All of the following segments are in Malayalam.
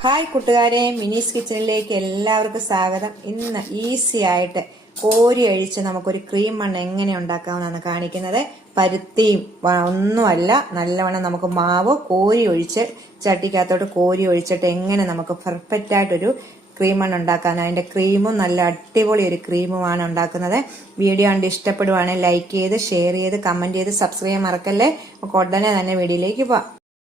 ഹായ് കൂട്ടുകാരെ. മിനീസ് കിച്ചണിലേക്ക് എല്ലാവർക്കും സ്വാഗതം. ഇന്ന് ഈസി ആയിട്ട് കോരി അഴിച്ച് നമുക്കൊരു ക്രീം മണ്ണ് എങ്ങനെ ഉണ്ടാക്കാമെന്നാണ് കാണിക്കുന്നത്. പരുത്തിയും ഒന്നുമല്ല നല്ലവണ്ണം നമുക്ക് മാവ് കോരി ഒഴിച്ച് ചട്ടിക്കകത്തോട്ട് കോരി ഒഴിച്ചിട്ട് എങ്ങനെ നമുക്ക് പെർഫെക്റ്റ് ആയിട്ടൊരു ക്രീം മണ്ണ് ഉണ്ടാക്കാൻ അതിന്റെ ക്രീമും നല്ല അടിപൊളി ഒരു ക്രീമുമാണ് ഉണ്ടാക്കുന്നത്. വീഡിയോ കണ്ട് ഇഷ്ടപ്പെടുവാണെങ്കിൽ ലൈക്ക് ചെയ്ത് ഷെയർ ചെയ്ത് കമന്റ് ചെയ്ത് സബ്സ്ക്രൈബ് മറക്കല്ലേ? നമുക്ക് ഉടനെ തന്നെ വീഡിയോയിലേക്ക് പോവാം.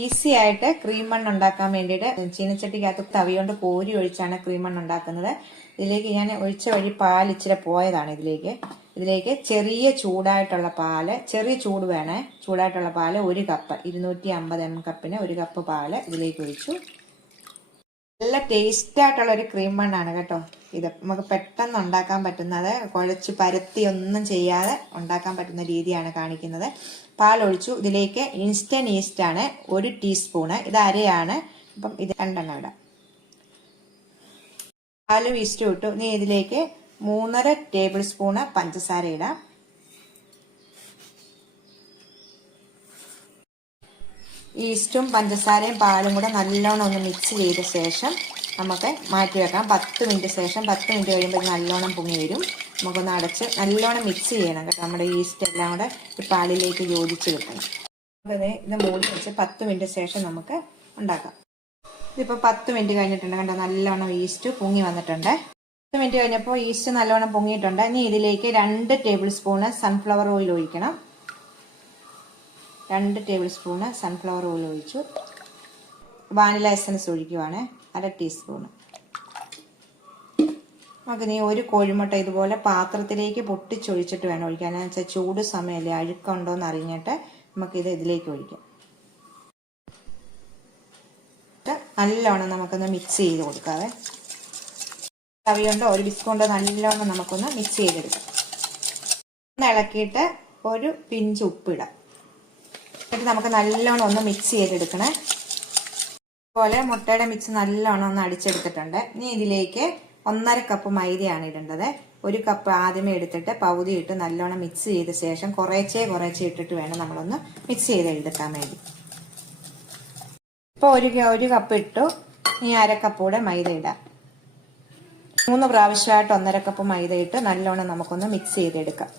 ഈസി ആയിട്ട് ക്രീം മണ്ണ് ഉണ്ടാക്കാൻ വേണ്ടിയിട്ട് ചീനച്ചട്ടിക്കകത്ത് കൊണ്ട് കോരി ഒഴിച്ചാണ് ക്രീം മണ്ണ് ഉണ്ടാക്കുന്നത്. ഇതിലേക്ക് ഞാൻ ഒഴിച്ച വഴി പാൽ ഇച്ചിരി പോയതാണ് ഇതിലേക്ക്. ഇതിലേക്ക് ചെറിയ ചൂടായിട്ടുള്ള പാൽ ചെറിയ ചൂട് വേണേ. ചൂടായിട്ടുള്ള പാൽ ഒരു കപ്പ് ഇരുന്നൂറ്റി അമ്പത് എം കപ്പിന് ഒരു കപ്പ് പാൽ ഇതിലേക്ക് ഒഴിച്ചു. നല്ല ടേസ്റ്റ് ആയിട്ടുള്ള ഒരു ക്രീം മണ്ണാണ് കേട്ടോ ഇത്. നമുക്ക് പെട്ടെന്ന് ഉണ്ടാക്കാൻ പറ്റുന്നത് കുഴച്ച് പരത്തി ഒന്നും ചെയ്യാതെ ഉണ്ടാക്കാൻ പറ്റുന്ന രീതിയാണ് കാണിക്കുന്നത്. പാലൊഴിച്ചു. ഇതിലേക്ക് ഇൻസ്റ്റന്റ് ഈസ്റ്റ് ആണ് ഒരു ടീസ്പൂണ് ഇത് അരയാണ്. അപ്പം ഇത് രണ്ടെണ്ണം ഇടാം. പാലും ഈസ്റ്റും ഇട്ടു. ഇനി ഇതിലേക്ക് മൂന്നര ടേബിൾ സ്പൂണ് പഞ്ചസാര ഇടാം. ഈസ്റ്റും പഞ്ചസാരയും പാലും കൂടെ നല്ലോണം ഒന്ന് മിക്സ് ചെയ്ത ശേഷം നമുക്ക് മാറ്റി വെക്കാം പത്ത് മിനിറ്റ് ശേഷം പത്ത് മിനിറ്റ് കഴിയുമ്പോൾ നല്ലോണം പൊങ്ങി വരും. നമുക്കൊന്ന് അടച്ച് നല്ലോണം മിക്സ് ചെയ്യണം കേട്ടോ. നമ്മുടെ ഈസ്റ്റ് എല്ലാം കൂടെ ഈ പാലിലേക്ക് യോജിച്ച് കിട്ടണം. അതെ ഇത് മൂടി വെച്ച് പത്ത് മിനിറ്റ് ശേഷം നമുക്ക് ഉണ്ടാക്കാം. ഇതിപ്പോൾ പത്ത് മിനിറ്റ് കഴിഞ്ഞിട്ടുണ്ട് കണ്ടോ? നല്ലോണം ഈസ്റ്റ് പൊങ്ങി വന്നിട്ടുണ്ട്. പത്ത് മിനിറ്റ് കഴിഞ്ഞപ്പോൾ ഈസ്റ്റ് നല്ലോണം പൊങ്ങിയിട്ടുണ്ട്. ഇനി ഇതിലേക്ക് രണ്ട് ടേബിൾ സ്പൂണ് സൺഫ്ലവർ ഓയിൽ ഒഴിക്കണം. രണ്ട് ടേബിൾ സ്പൂണ് സൺഫ്ലവർ ഓയിൽ ഒഴിച്ചു. വാനില എസൻസ് ഒഴിക്കുവാണ്. അര ടീസ്പൂണ് നമുക്കിനി ഒരു കോഴിമുട്ട ഇതുപോലെ പാത്രത്തിലേക്ക് പൊട്ടിച്ചൊഴിച്ചിട്ട് വേണം ഒഴിക്കാൻ. എന്ന് വെച്ചാൽ ചൂട് സമയമല്ലേ അഴുക്കുണ്ടോ എന്ന് അറിഞ്ഞിട്ട് നമുക്കിത് ഇതിലേക്ക് ഒഴിക്കാം. നല്ലോണം നമുക്കൊന്ന് മിക്സ് ചെയ്ത് കൊടുക്കാവേ. കവിയുണ്ടോ ഒരു ബിസ്ക് കൊണ്ടോ നല്ലോണം നമുക്കൊന്ന് മിക്സ് ചെയ്തെടുക്കാം. ഒന്ന് ഇളക്കിയിട്ട് ഒരു പിഞ്ച് ഉപ്പിടാം. എന്നിട്ട് നമുക്ക് നല്ലോണം ഒന്ന് മിക്സ് ചെയ്തെടുക്കണേ. അതുപോലെ മുട്ടയുടെ മിക്സ് നല്ലോണം ഒന്ന് അടിച്ചെടുത്തിട്ടുണ്ട്. ഇനി ഇതിലേക്ക് ഒന്നര കപ്പ് മൈദയാണ് ഇടേണ്ടത്. ഒരു കപ്പ് ആദ്യമേ എടുത്തിട്ട് പകുതി ഇട്ട് നല്ലോണം മിക്സ് ചെയ്ത ശേഷം കുറേച്ചേ കുറേച്ചേ ഇട്ടിട്ട് വേണം നമ്മളൊന്ന് മിക്സ് ചെയ്ത് എടുക്കാൻ വേണ്ടി. ഇപ്പോൾ ഒരു ഒരു കപ്പ് ഇട്ടു. ഇനി അര കപ്പ് കൂടെ മൈദ ഇടാം. മൂന്ന് പ്രാവശ്യമായിട്ട് ഒന്നര കപ്പ് മൈദ ഇട്ട് നല്ലോണം നമുക്കൊന്ന് മിക്സ് ചെയ്തെടുക്കാം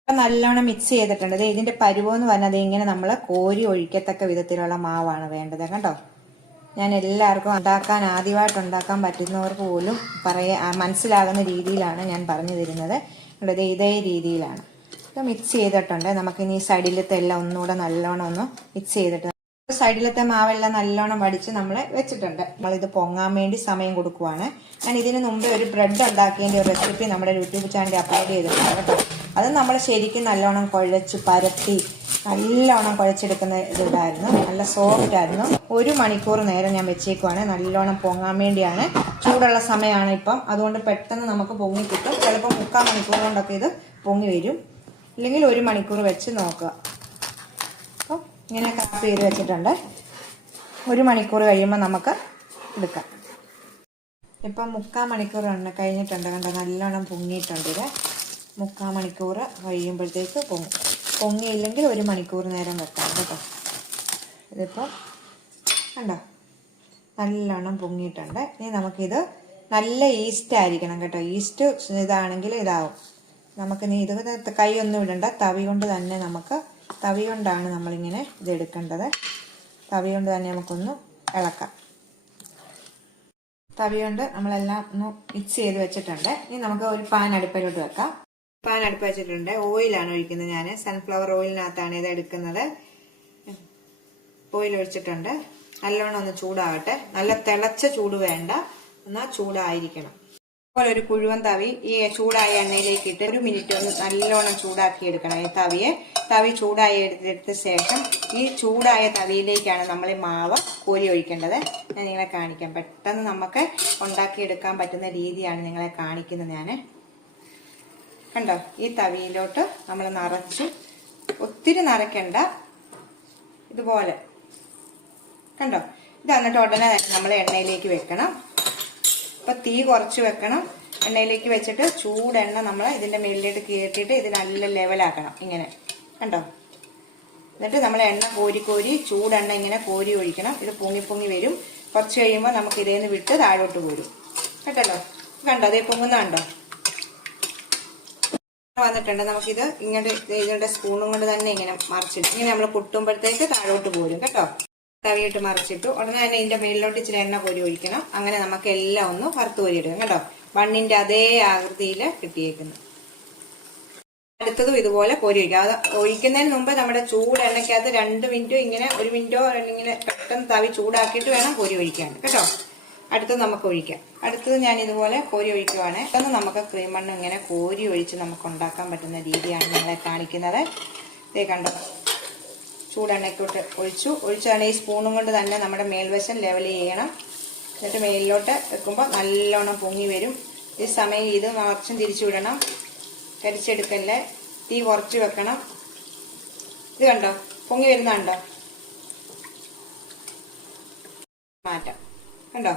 ഇപ്പൊ നല്ലോണം മിക്സ് ചെയ്തിട്ടുണ്ട്. ദേ ഇതിന്റെ പരുവെന്ന് പറഞ്ഞത് ഇങ്ങനെ നമ്മൾ കോരി ഒഴിക്കത്തക്ക വിധത്തിലുള്ള മാവാണ് വേണ്ടത്. കേട്ടോ ഞാൻ എല്ലാവർക്കും ഉണ്ടാക്കാൻ ആദ്യമായിട്ട് ഉണ്ടാക്കാൻ പറ്റുന്നവർക്ക് പോലും പറയാ മനസ്സിലാകുന്ന രീതിയിലാണ് ഞാൻ പറഞ്ഞു തരുന്നത്. ഇവിടെ ഇതേ രീതിയിലാണ്. ഇപ്പോൾ മിക്സ് ചെയ്തിട്ടുണ്ട്. നമുക്കിനി സൈഡിലത്തെ എല്ലാം ഒന്നുകൂടെ നല്ലോണം ഒന്ന് മിക്സ് ചെയ്തിട്ട് സൈഡിലത്തെ മാവെല്ലാം നല്ലോണം വടിച്ച് നമ്മൾ വെച്ചിട്ടുണ്ട്. നമ്മളിത് പൊങ്ങാൻ വേണ്ടി സമയം കൊടുക്കുവാണ്. ഞാൻ ഇതിന് മുമ്പ് ഒരു ബ്രെഡ് ഉണ്ടാക്കിയതിന്റെ ഒരു റെസിപ്പി നമ്മുടെ യൂട്യൂബ് ചാനലിൽ അപ്ലോഡ് ചെയ്തിട്ടുണ്ട് കേട്ടോ. അത് നമ്മൾ ശരിക്കും നല്ലോണം കുഴച്ച് പരത്തി നല്ലോണം കുഴച്ചെടുക്കുന്ന ഇതായിരുന്നു. നല്ല സോഫ്റ്റ് ആയിരുന്നു. ഒരു മണിക്കൂർ നേരം ഞാൻ വെച്ചേക്കുവാണ്. നല്ലോണം പൊങ്ങാൻ വേണ്ടിയാണ്. ചൂടുള്ള സമയമാണ് ഇപ്പം. അതുകൊണ്ട് പെട്ടെന്ന് നമുക്ക് പൊങ്ങി കിട്ടും. ചിലപ്പോൾ മുക്കാൽ മണിക്കൂർ കൊണ്ടൊക്കെ ഇത് പൊങ്ങി വരും. ഇല്ലെങ്കിൽ ഒരു മണിക്കൂർ വെച്ച് നോക്കുക. അപ്പം ഇങ്ങനെ കാപ്പ് ചെയ്ത് വെച്ചിട്ടുണ്ട്. ഒരു മണിക്കൂർ കഴിയുമ്പോൾ നമുക്ക് എടുക്കാം. ഇപ്പം മുക്കാൽ മണിക്കൂർ എണ്ണ കഴിഞ്ഞിട്ടുണ്ട്. കണ്ടോ? നല്ലോണം പൊങ്ങിയിട്ടുണ്ട് ഇത്. മുക്കാൽ മണിക്കൂർ കഴിയുമ്പോഴത്തേക്ക് പൊങ്ങും. പൊങ്ങിയില്ലെങ്കിൽ ഒരു മണിക്കൂർ നേരം വെക്കാം കേട്ടോ. ഇതിപ്പോൾ കണ്ടോ? നല്ലോണം പൊങ്ങിയിട്ടുണ്ട്. ഇനി നമുക്കിത് നല്ല ഈസ്റ്റ് ആയിരിക്കണം കേട്ടോ. ഈസ്റ്റ് ഇതാണെങ്കിൽ ഇതാവും. നമുക്ക് ഇനി ഇത് കൈ ഒന്നും ഇടണ്ട. തവി കൊണ്ട് തന്നെ നമുക്ക് തവി കൊണ്ടാണ് നമ്മളിങ്ങനെ ഇത് എടുക്കേണ്ടത്. തവി കൊണ്ട് തന്നെ നമുക്കൊന്ന് ഇളക്കാം. തവി കൊണ്ട് നമ്മളെല്ലാം ഒന്ന് മിക്സ് ചെയ്ത് വെച്ചിട്ടുണ്ട്. ഇനി നമുക്ക് ഒരു പാൻ അടുപ്പിലോട്ട് വെക്കാം. പാൻ അടുപ്പ് വെച്ചിട്ടുണ്ട്. ഓയിലാണ് ഒഴിക്കുന്നത് ഞാൻ സൺഫ്ലവർ ഓയിലിനകത്താണ് ഇത് എടുക്കുന്നത്. ഓയിൽ ഒഴിച്ചിട്ടുണ്ട്. നല്ലോണം ഒന്ന് ചൂടാവട്ടെ. നല്ല തിളച്ച ചൂട് വേണ്ട. എന്നാൽ ചൂടായിരിക്കണം. അതുപോലെ ഒരു കുഴുവൻ തവി ഈ ചൂടായ എണ്ണയിലേക്ക് ഇട്ട് ഒരു മിനിറ്റ് ഒന്ന് നല്ലോണം ചൂടാക്കി എടുക്കണം ഈ തവിയെ. തവി ചൂടായി എടുത്തെടുത്ത ശേഷം ഈ ചൂടായ തവിയിലേക്കാണ് നമ്മൾ ഈ മാവ് കോരി ഒഴിക്കേണ്ടത്. ഞാൻ നിങ്ങളെ കാണിക്കാം. പെട്ടെന്ന് നമുക്ക് ഉണ്ടാക്കിയെടുക്കാൻ പറ്റുന്ന രീതിയാണ് നിങ്ങളെ കാണിക്കുന്നത് ഞാൻ കണ്ടോ ഈ തവിയിലോട്ട് നമ്മൾ നിറച്ച് ഒത്തിരി നിറയ്ക്കണ്ട ഇതുപോലെ. കണ്ടോ? ഇത് എന്നിട്ട് ഉടനെ നമ്മൾ എണ്ണയിലേക്ക് വെക്കണം. അപ്പൊ തീ കുറച്ച് വെക്കണം. എണ്ണയിലേക്ക് വെച്ചിട്ട് ചൂടെണ്ണ നമ്മൾ ഇതിന്റെ മേളിലേക്ക് കയറ്റിയിട്ട് ഇത് നല്ല ലെവലാക്കണം ഇങ്ങനെ. കണ്ടോ? എന്നിട്ട് നമ്മൾ എണ്ണ കോരി കോരി ചൂടെണ്ണ ഇങ്ങനെ കോരി ഒഴിക്കണം. ഇത് പൊങ്ങി പൊങ്ങി വരും. കുറച്ച് കഴിയുമ്പോൾ നമുക്ക് ഇതേന്ന് വിട്ട് താഴോട്ട് പോരും. കേട്ടല്ലോ? കണ്ടോ? അതേ പൊങ്ങുന്നുണ്ടോ വന്നിട്ടുണ്ട്. നമുക്കിത് ഇങ്ങോട്ട് ഇതിന്റെ സ്പൂണും കൊണ്ട് തന്നെ ഇങ്ങനെ മറിച്ചിട്ട് ഇങ്ങനെ നമ്മൾ കുട്ടുമ്പോഴത്തേക്ക് താഴോട്ട് പോരും കേട്ടോ. തവിയിട്ട് മറിച്ചിട്ടു. ഉടനെ തന്നെ ഇതിന്റെ മേളിലോട്ട് ഇച്ചിരി എണ്ണ കോരി ഒഴിക്കണം. അങ്ങനെ നമുക്ക് എല്ലാം ഒന്ന് വറുത്ത് കോരിയിടും കേട്ടോ. ബണ്ണിന്റെ അതേ ആകൃതിയിൽ കിട്ടിയേക്കുന്നു. അടുത്തതും ഇതുപോലെ കോരി ഒഴിക്കുക അത് ഒഴിക്കുന്നതിന് മുമ്പ് നമ്മുടെ ചൂട് എണ്ണയ്ക്കകത്ത് രണ്ട് മിനിറ്റ് ഇങ്ങനെ ഒരു മിനിറ്റോ ഇങ്ങനെ പെട്ടെന്ന് തവി ചൂടാക്കിയിട്ട് വേണം കോരി ഒഴിക്കാൻ കേട്ടോ. അടുത്തത് നമുക്ക് ഒഴിക്കാം. അടുത്തത് ഞാൻ ഇതുപോലെ കോരി ഒഴിക്കുവാണ്. പെട്ടെന്ന് നമുക്ക് ക്രീം മണ്ണ് ഇങ്ങനെ കോരി ഒഴിച്ച് നമുക്ക് ഉണ്ടാക്കാൻ പറ്റുന്ന രീതിയാണ് നിങ്ങളെ കാണിക്കുന്നത്. ഇതേ കണ്ടോ? ചൂടെണ്ണയ്ക്കോട്ട് ഒഴിച്ചു. ഒഴിച്ചാണ് ഈ സ്പൂണും കൊണ്ട് തന്നെ നമ്മുടെ മേൽവശം ലെവൽ ചെയ്യണം. എന്നിട്ട് മേലിലോട്ട് വെക്കുമ്പോൾ നല്ലോണം പൊങ്ങി വരും. ഈ സമയം ഇത് മറച്ചും തിരിച്ചു വിടണം. കരിച്ചെടുക്കല്ലേ? തീ കുറച്ച് വെക്കണം. ഇത് കണ്ടോ? പൊങ്ങി വരുന്നുണ്ടോ മാറ്റാം. കണ്ടോ?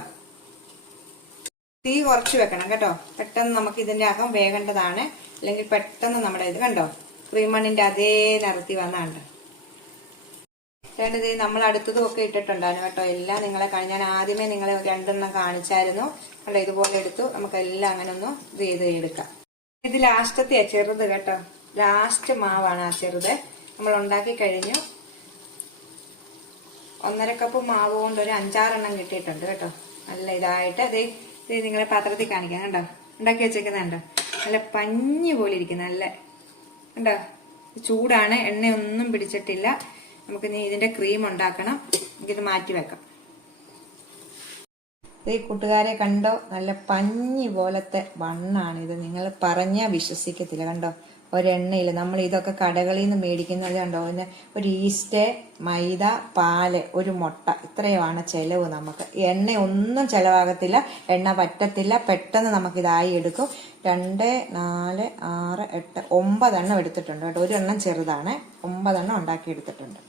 തീ കുറച്ച് വെക്കണം കേട്ടോ. പെട്ടെന്ന് നമുക്ക് ഇതിന്റെ അകം വേകേണ്ടതാണ്. അല്ലെങ്കിൽ പെട്ടെന്ന് നമ്മുടെ ഇത് കണ്ടോ? ക്രീം മണ്ണിന്റെ അതേ നിറത്തി വന്നാണ്ട്. രണ്ടത് നമ്മൾ അടുത്തതും ഒക്കെ ഇട്ടിട്ടുണ്ടായിരുന്നു കേട്ടോ. എല്ലാം നിങ്ങളെ കാണി ഞാൻ ആദ്യമേ നിങ്ങളെ രണ്ടെണ്ണം കാണിച്ചായിരുന്നു. കണ്ടോ? ഇതുപോലെ എടുത്തു. നമുക്ക് എല്ലാം അങ്ങനെ ഒന്ന് ഇത് ചെയ്ത് എടുക്കാം. ഇത് ലാസ്റ്റത്തെയാ ചെറുത് കേട്ടോ. ലാസ്റ്റ് മാവാണ് ആ ചെറുത്. നമ്മൾ ഉണ്ടാക്കി കഴിഞ്ഞു. ഒന്നര കപ്പ് മാവ് കൊണ്ട് ഒരു അഞ്ചാറെണ്ണം കിട്ടിയിട്ടുണ്ട് കേട്ടോ. നല്ല ഇതായിട്ട് ഇത് ഇത് നിങ്ങളെ പാത്രത്തിൽ കാണിക്കാം. കണ്ടോ? ഉണ്ടാക്കി വെച്ചേക്കുന്നത് കണ്ടോ? നല്ല പഞ്ഞി പോലെ ഇരിക്കുന്ന. നല്ല കണ്ടോ? ചൂടാണ്. എണ്ണയൊന്നും പിടിച്ചിട്ടില്ല. നമുക്ക് ഇനി ഇതിന്റെ ക്രീം ഉണ്ടാക്കണം. നമുക്കിത് മാറ്റി വെക്കാം. ഈ കൂട്ടുകാരെ കണ്ടോ? നല്ല പഞ്ഞി പോലത്തെ വണ്ണാണ് ഇത് നിങ്ങൾ പറഞ്ഞാൽ വിശ്വസിക്കത്തില്ല. കണ്ടോ? ഒരെണ്ണയില്ല നമ്മൾ ഇതൊക്കെ കടകളിൽ നിന്ന് മേടിക്കുന്നത് കണ്ടോ? ഒരു ഈസ്റ്റ് മൈദ പാൽ ഒരു മുട്ട. ഇത്രയുമാണ് ചിലവ് നമുക്ക്. എണ്ണ ഒന്നും ചിലവാകത്തില്ല. എണ്ണ പറ്റത്തില്ല. പെട്ടെന്ന് നമുക്കിതായി എടുക്കും. രണ്ട് നാല് ആറ് എട്ട് ഒമ്പതെണ്ണം എടുത്തിട്ടുണ്ട് കേട്ടോ. ഒരു എണ്ണം ചെറുതാണ്. ഒമ്പതെണ്ണം ഉണ്ടാക്കി എടുത്തിട്ടുണ്ട്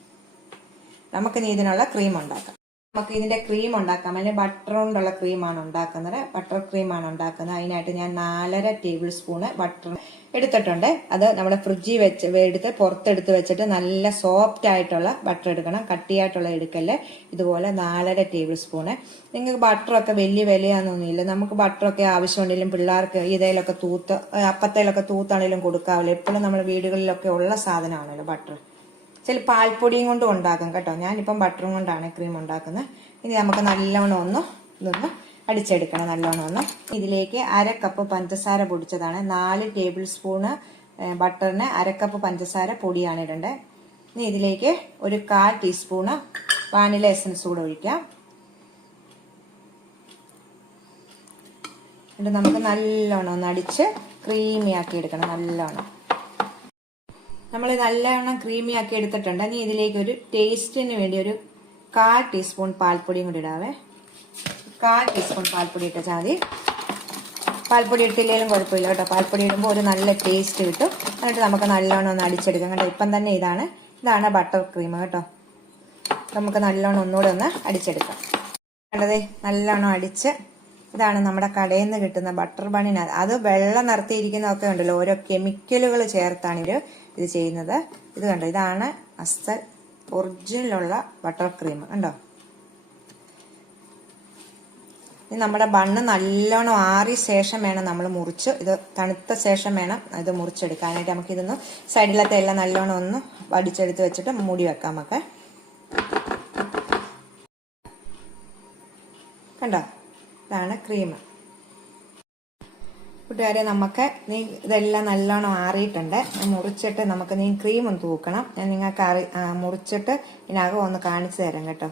നമുക്കിനി ഇതിനുള്ള ക്രീം ഉണ്ടാക്കാം. നമുക്ക് ഇതിന്റെ ക്രീം ഉണ്ടാക്കാം. അതിന് ബട്ടർ കൊണ്ടുള്ള ക്രീമാണ് ഉണ്ടാക്കുന്നത്. ബട്ടർ ക്രീമാണ് ഉണ്ടാക്കുന്നത്. അതിനായിട്ട് ഞാൻ നാലര ടേബിൾ സ്പൂണ് ബട്ടർ എടുത്തിട്ടുണ്ട്. അത് നമ്മുടെ ഫ്രിഡ്ജിൽ വെച്ച് എടുത്ത് പുറത്തെടുത്ത് വെച്ചിട്ട് നല്ല സോഫ്റ്റ് ആയിട്ടുള്ള ബട്ടർ എടുക്കണം. കട്ടിയായിട്ടുള്ള എടുക്കൽ. ഇതുപോലെ നാലര ടേബിൾ സ്പൂണ്. നിങ്ങൾക്ക് ബട്ടറൊക്കെ വലിയ വിലയാണെന്നൊന്നുമില്ല നമുക്ക് ബട്ടറൊക്കെ ആവശ്യമുണ്ടെങ്കിലും പിള്ളേർക്ക് ഇതേലൊക്കെ തൂത്ത് അപ്പത്തേലൊക്കെ തൂത്താണെങ്കിലും കൊടുക്കാവില്ല. എപ്പോഴും നമ്മുടെ വീടുകളിലൊക്കെ ഉള്ള സാധനമാണല്ലോ ബട്ടർ. ചില പാൽപ്പൊടിയും കൊണ്ടും ഉണ്ടാക്കും കേട്ടോ. ഞാനിപ്പം ബട്ടറും കൊണ്ടാണ് ക്രീം ഉണ്ടാക്കുന്നത്. ഇനി നമുക്ക് നല്ലവണ്ണം ഒന്ന് ഇതൊന്ന് അടിച്ചെടുക്കണം നല്ലോണം ഒന്ന് ഇതിലേക്ക് അര കപ്പ് പഞ്ചസാര പൊടിച്ചതാണ്. നാല് ടേബിൾ സ്പൂണ് ബട്ടറിന് അരക്കപ്പ് കപ്പ് പഞ്ചസാര പൊടിയാണ് ഇടേണ്ടത് ഇനി ഇതിലേക്ക് ഒരു കാൽ ടീസ്പൂണ് വാനില എസൻസ് കൂടെ ഒഴിക്കാം. എന്നിട്ട് നമുക്ക് നല്ലോണം ഒന്ന് അടിച്ച് ക്രീമി ആക്കി എടുക്കണം നല്ലോണം. നമ്മൾ നല്ലവണ്ണം ക്രീമി ആക്കി എടുത്തിട്ടുണ്ട്. ഇനി ഇതിലേക്ക് ഒരു ടേസ്റ്റിന് വേണ്ടി ഒരു കാൽ ടീസ്പൂൺ പാൽപ്പൊടിയും കൂടി ഇടാവേ. കാൽ ടീസ്പൂൺ പാൽപ്പൊടി ഇട്ടാൽ മതി പാൽപ്പൊടി ഇട്ടില്ലെങ്കിലും കുഴപ്പമില്ല കേട്ടോ. പാൽപ്പൊടി ഇടുമ്പോൾ ഒരു നല്ല ടേസ്റ്റ് കിട്ടും. എന്നിട്ട് നമുക്ക് നല്ലോണം ഒന്ന് അടിച്ചെടുക്കാം. കേട്ടോ ഇപ്പം തന്നെ ഇതാണ്. ഇതാണ് ബട്ടർ ക്രീം കേട്ടോ. നമുക്ക് നല്ലോണം ഒന്നുകൂടെ ഒന്ന് അടിച്ചെടുക്കാം. കണ്ടതേ? നല്ലോണം അടിച്ച് ഇതാണ് നമ്മുടെ കടയിൽ നിന്ന് കിട്ടുന്ന ബട്ടർ ബണ്ണിന് അത്. വെള്ളം നിറത്തിയിരിക്കുന്നതൊക്കെ ഉണ്ടല്ലോ. ഓരോ കെമിക്കലുകൾ ചേർത്താണ് ഇത് ഇത് ചെയ്യുന്നത്. ഇത് കണ്ടോ? ഇതാണ് അസൽ ഒറിജിനലുള്ള ബട്ടർ ക്രീം കണ്ടോ? ഇനി നമ്മുടെ ബണ്ണ് നല്ലോണം ആറിയ ശേഷം വേണം നമ്മൾ മുറിച്ച്. ഇത് തണുത്ത ശേഷം വേണം ഇത് മുറിച്ചെടുക്കാനായിട്ട് നമുക്ക് ഇതൊന്ന് സൈഡിലത്തെ എല്ലാം നല്ലോണം ഒന്ന് വടിച്ചെടുത്ത് വെച്ചിട്ട് മൂടി വെക്കാം നമുക്ക് കണ്ടോ? ഇതാണ് ക്രീം. കൂട്ടുകാരെ നമുക്ക് നീ ഇതെല്ലാം നല്ലോണം ആറിയിട്ടുണ്ട്. മുറിച്ചിട്ട് നമുക്ക് നീ ക്രീം ഒന്ന് തൂക്കണം. ഞാൻ നിങ്ങൾക്ക് മുറിച്ചിട്ട് ഇതിനകം ഒന്ന് കാണിച്ചു തരാം കേട്ടോ.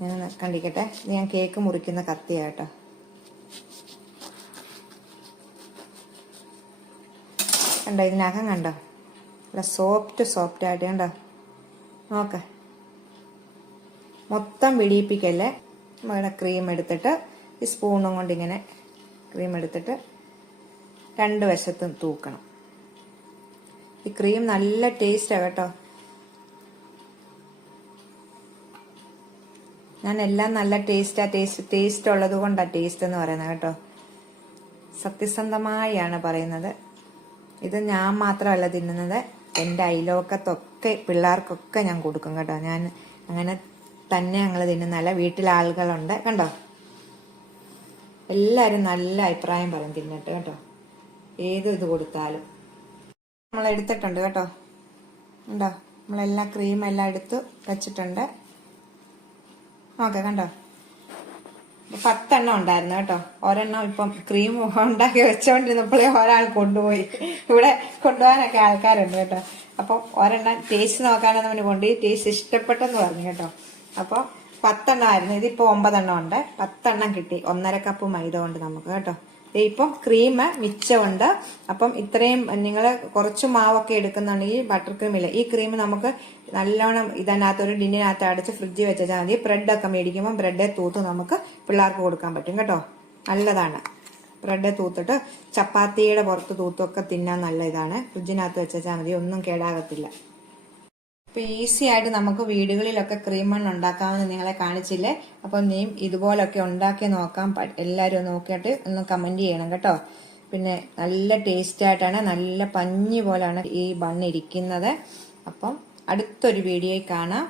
ഞാൻ കണ്ടിക്കട്ടെ ഞാൻ കേക്ക് മുറിക്കുന്ന കത്തിയാട്ടോ കണ്ടോ ഇതിനകം കണ്ടോ? അല്ല സോഫ്റ്റ് സോഫ്റ്റ് ആയിട്ട് കണ്ടോ? നോക്ക. മൊത്തം വിടിയിപ്പിക്കല്ലേ? നമ്മുടെ ക്രീം എടുത്തിട്ട് ഈ സ്പൂണും കൊണ്ട് ഇങ്ങനെ ക്രീം എടുത്തിട്ട് രണ്ട് വശത്തും തൂക്കണം. ഈ ക്രീം നല്ല ടേസ്റ്റാണ് കേട്ടോ. ഞാൻ എല്ലാം നല്ല ടേസ്റ്റാ ടേസ്റ്റ് ടേസ്റ്റ് ഉള്ളത് കൊണ്ടാണ് ടേസ്റ്റ് എന്ന് പറയുന്നത് കേട്ടോ. സത്യസന്ധമായാണ് പറയുന്നത്. ഇത് ഞാൻ മാത്രമല്ല തിന്നുന്നത്. എന്റെ അയലോക്കത്തൊക്കെ പിള്ളേർക്കൊക്കെ ഞാൻ കൊടുക്കും കേട്ടോ. ഞാൻ അങ്ങനെ തന്നെ ഞങ്ങൾ തിന്നുന്നല്ല വീട്ടിൽ ആളുകളുണ്ട്. കണ്ടോ? എല്ലാവരും നല്ല അഭിപ്രായം പറയും തിന്നിട്ട് കേട്ടോ. ഏത് ഇത് കൊടുത്താലും. നമ്മൾ എടുത്തിട്ടുണ്ട് കേട്ടോ. ഉണ്ടോ നമ്മളെല്ലാം ക്രീമെല്ലാം എടുത്ത് വെച്ചിട്ടുണ്ട്. ഓക്കെ കണ്ടോ? പത്തെണ്ണം ഉണ്ടായിരുന്നു കേട്ടോ. ഒരെണ്ണം ഇപ്പം ക്രീം ഉണ്ടാക്കി വെച്ചോണ്ടിരുന്നപ്പോഴേ ഒരാൾ കൊണ്ടുപോയി. ഇവിടെ കൊണ്ടുപോകാനൊക്കെ ആൾക്കാരുണ്ട് കേട്ടോ. അപ്പോൾ ഒരെണ്ണം ടേസ്റ്റ് നോക്കാനെന്ന് അവന് കൊണ്ടുപോയി ടേസ്റ്റ് ഇഷ്ടപ്പെട്ടെന്ന് പറഞ്ഞു കേട്ടോ. അപ്പോൾ പത്തെണ്ണം ആയിരുന്നു ഇതിപ്പോൾ ഒമ്പതെണ്ണം ഉണ്ട്. പത്തെണ്ണം കിട്ടി. ഒന്നര കപ്പ് മൈദ കൊണ്ട് നമുക്ക് കേട്ടോ. ഇപ്പം ക്രീം മിച്ചമുണ്ട്. അപ്പം ഇത്രയും നിങ്ങൾ കുറച്ച് മാവൊക്കെ എടുക്കുന്നുണ്ടെങ്കിൽ ബട്ടർ ക്രീം ഇല്ല? ഈ ക്രീം നമുക്ക് നല്ലോണം ഇതിനകത്ത് ഒരു ഡിന്നിനകത്ത് അടച്ച് ഫ്രിഡ്ജിൽ വെച്ചാൽ മതി. ബ്രെഡൊക്കെ മേടിക്കുമ്പോൾ ബ്രെഡെ തൂത്ത് നമുക്ക് പിള്ളേർക്ക് കൊടുക്കാൻ പറ്റും കേട്ടോ. നല്ലതാണ്. ബ്രെഡ് തൂത്തിട്ട് ചപ്പാത്തിയുടെ പുറത്ത് തൂത്തൊക്കെ തിന്നാൻ നല്ല ഇതാണ്. ഫ്രിഡ്ജിനകത്ത് വെച്ചാൽ മതി. ഒന്നും കേടാകത്തില്ല. ഇപ്പൊ ഈസി ആയിട്ട് നമുക്ക് വീടുകളിലൊക്കെ ക്രീം മണ്ണ് ഉണ്ടാക്കാമെന്ന് നിങ്ങളെ കാണിച്ചില്ലേ? അപ്പൊ നീയും ഇതുപോലൊക്കെ ഉണ്ടാക്കി നോക്കാം. എല്ലാവരും നോക്കിയിട്ട് ഒന്ന് കമന്റ് ചെയ്യണം കേട്ടോ. പിന്നെ നല്ല ടേസ്റ്റ് ആയിട്ടാണ് നല്ല പഞ്ഞി പോലാണ് ഈ ബണ്ണ് ഇരിക്കുന്നത്. അപ്പം അടുത്തൊരു വീഡിയോയിൽ കാണാം.